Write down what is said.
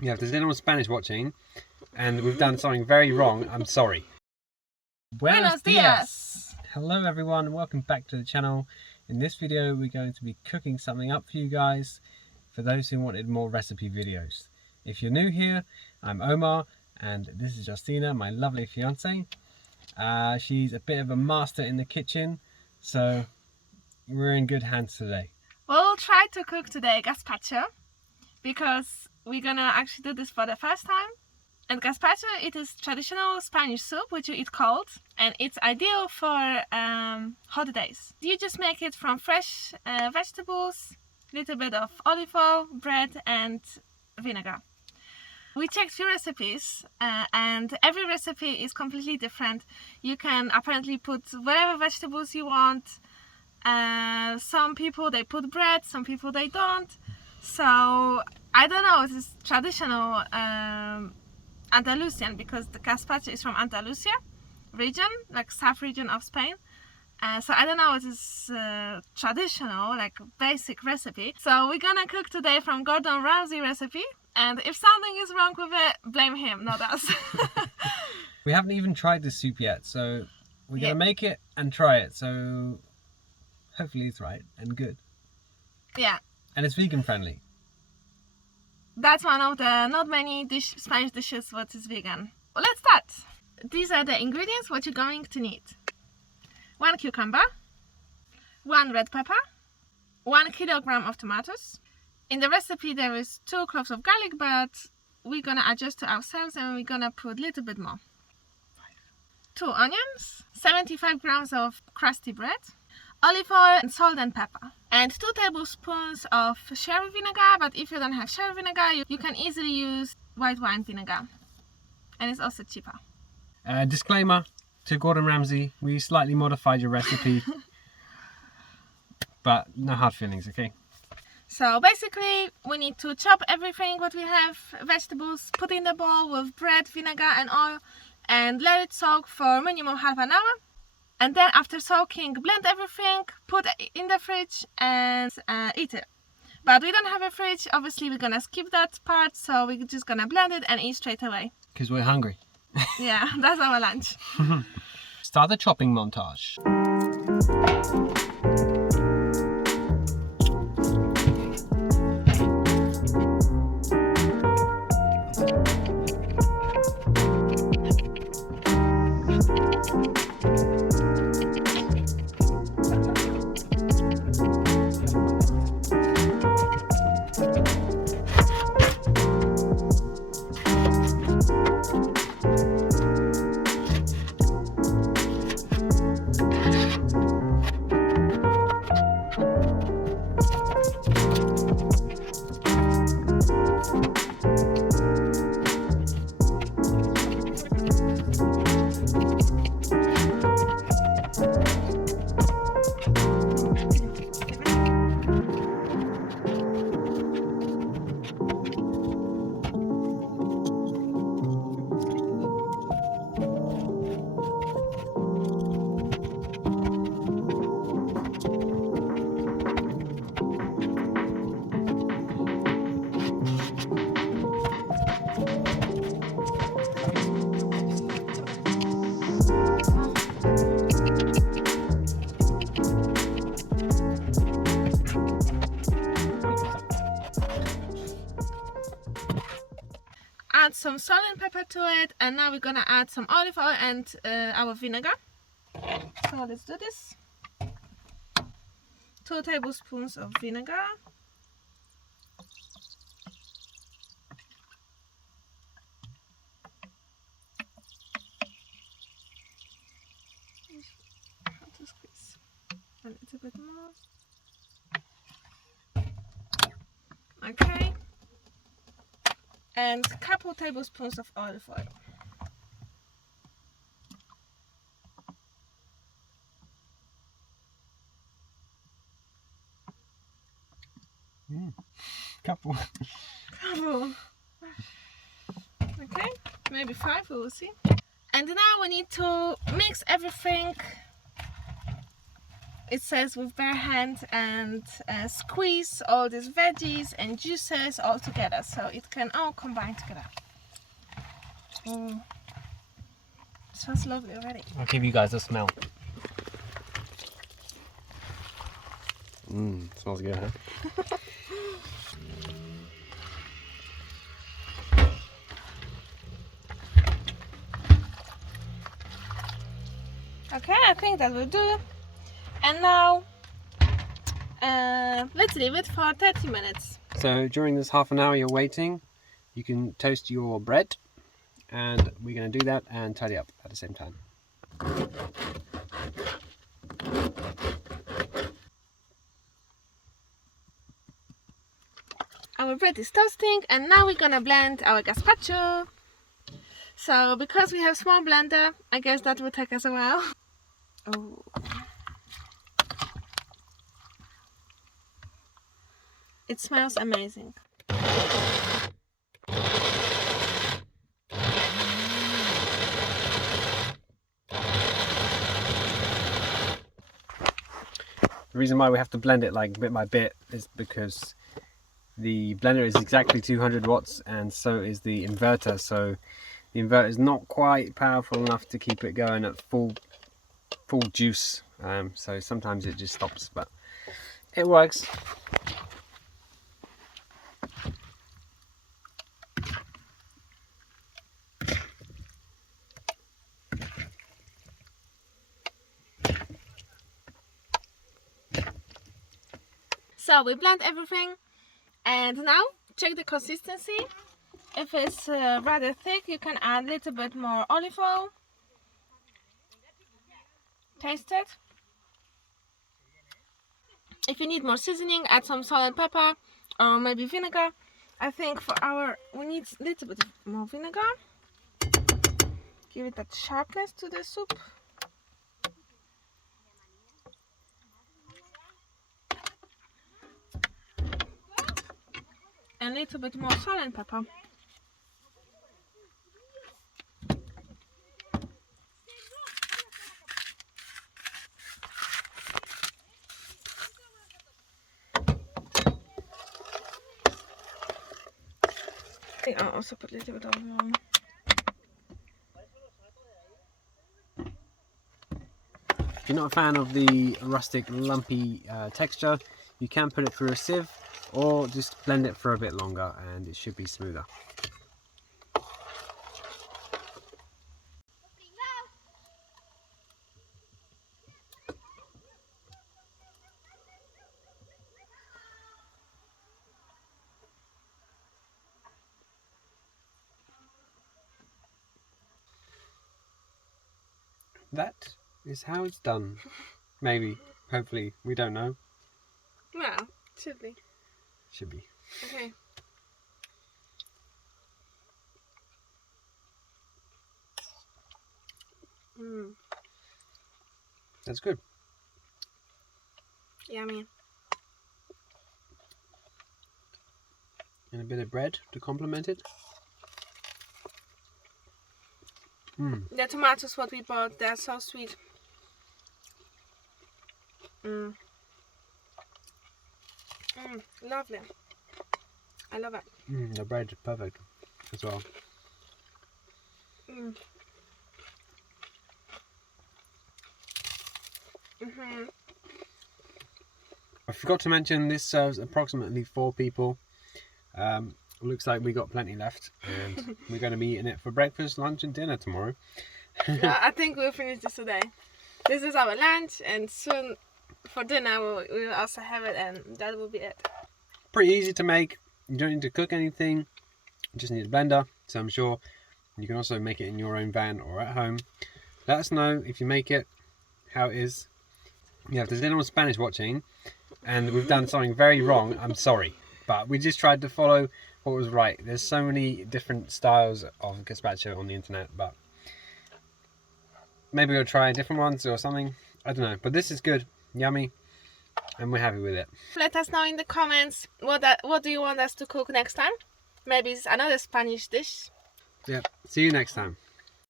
Yeah, if there's anyone Spanish watching and we've done something very wrong, I'm sorry. Buenos dias! Hello everyone and welcome back to the channel. In this video we're going to be cooking something up for you guys, for those who wanted more recipe videos. If you're new here, I'm Omar and this is Justina, my lovely fiance. She's a bit of a master in the kitchen, so we're in good hands today. We'll try to cook today gazpacho because we're gonna actually do this for the first time. And gazpacho, it is traditional Spanish soup which you eat cold, and it's ideal for hot days. You just make it from fresh vegetables, little bit of olive oil, bread and vinegar. We checked few recipes and every recipe is completely different. You can apparently put whatever vegetables you want. Some people they put bread, some people they don't. So I don't know, it is traditional Andalusian, because the gazpacho is from Andalusia region, like south region of Spain. So I don't know, it is traditional, like basic recipe. So we're gonna cook today from Gordon Ramsay recipe, and if something is wrong with it, blame him, not us. We haven't even tried this soup yet, so we're gonna make it and try it, so hopefully it's right and good. Yeah. And it's vegan friendly. That's one of the not many Spanish dishes what is vegan. Well, let's start. These are the ingredients what you're going to need. 1 cucumber, 1 red pepper, 1 kilogram of tomatoes. In the recipe there is 2 cloves of garlic, but we're gonna adjust to ourselves and we're gonna put a little bit more. 2 onions, 75 grams of crusty bread, olive oil and salt and pepper, and 2 tablespoons of sherry vinegar, but if you don't have sherry vinegar you can easily use white wine vinegar, and it's also cheaper. Disclaimer to Gordon Ramsay, we slightly modified your recipe, but no hard feelings, okay? So basically we need to chop everything what we have, vegetables, put in the bowl with bread, vinegar and oil, and let it soak for minimum half an hour. And then after soaking, blend everything, put it in the fridge and eat it. But we don't have a fridge, obviously we're gonna skip that part, so we're just gonna blend it and eat straight away. Because we're hungry. Yeah, that's our lunch. Start the chopping montage. Add some salt and pepper to it, and now we're gonna add some olive oil and our vinegar. So let's do this. 2 tablespoons of vinegar. To squeeze a little bit more. Okay. And a couple tablespoons of olive oil. Couple. Okay, maybe 5, we will see. And now we need to mix everything it says with bare hand and squeeze all these veggies and juices all together, so it can all combine together. It smells lovely already. I'll give you guys a smell. Smells good, huh? Okay, I think that will do. And now let's leave it for 30 minutes. So during this half an hour you're waiting, you can toast your bread, and we're going to do that and tidy up at the same time. Our bread is toasting, and now we're gonna blend our gazpacho. So because we have small blender, I guess that will take us a while. Oh. It smells amazing. The reason why we have to blend it like bit by bit is because the blender is exactly 200 watts and so is the inverter, so the inverter is not quite powerful enough to keep it going at full juice, so sometimes it just stops, but it works. So we blend everything, and now check the consistency. If it's rather thick, you can add a little bit more olive oil. Taste it. If you need more seasoning, add some salt and pepper, or maybe vinegar. I think we need a little bit more vinegar. Give it that sharpness to the soup. And a little bit more salt and pepper. I think I'll also put a little bit of If you're not a fan of the rustic lumpy texture, you can put it through a sieve or just blend it for a bit longer and it should be smoother. That is how it's done. Maybe, hopefully, we don't know. well, should be. Should be. Okay. That's good. Yummy. And a bit of bread to complement it. The tomatoes what we bought, they're so sweet. Lovely. I love it. The bread is perfect as well. I forgot to mention this serves approximately 4 people. Looks like we got plenty left, and we're going to be eating it for breakfast, lunch and dinner tomorrow. Yeah, I think we'll finish this today. This is our lunch, and soon for dinner we'll also have it, and that will be it. Pretty easy to make. You don't need to cook anything. You just need a blender, so I'm sure you can also make it in your own van or at home. Let us know if you make it, how it is. Yeah, if there's anyone Spanish watching and we've done something very wrong, I'm sorry. But we just tried to follow what was right. There's so many different styles of gazpacho on the internet, but maybe we'll try different ones or something. I don't know. But this is good, yummy, and we're happy with it. Let us know in the comments what do you want us to cook next time. Maybe it's another Spanish dish. Yep. See you next time.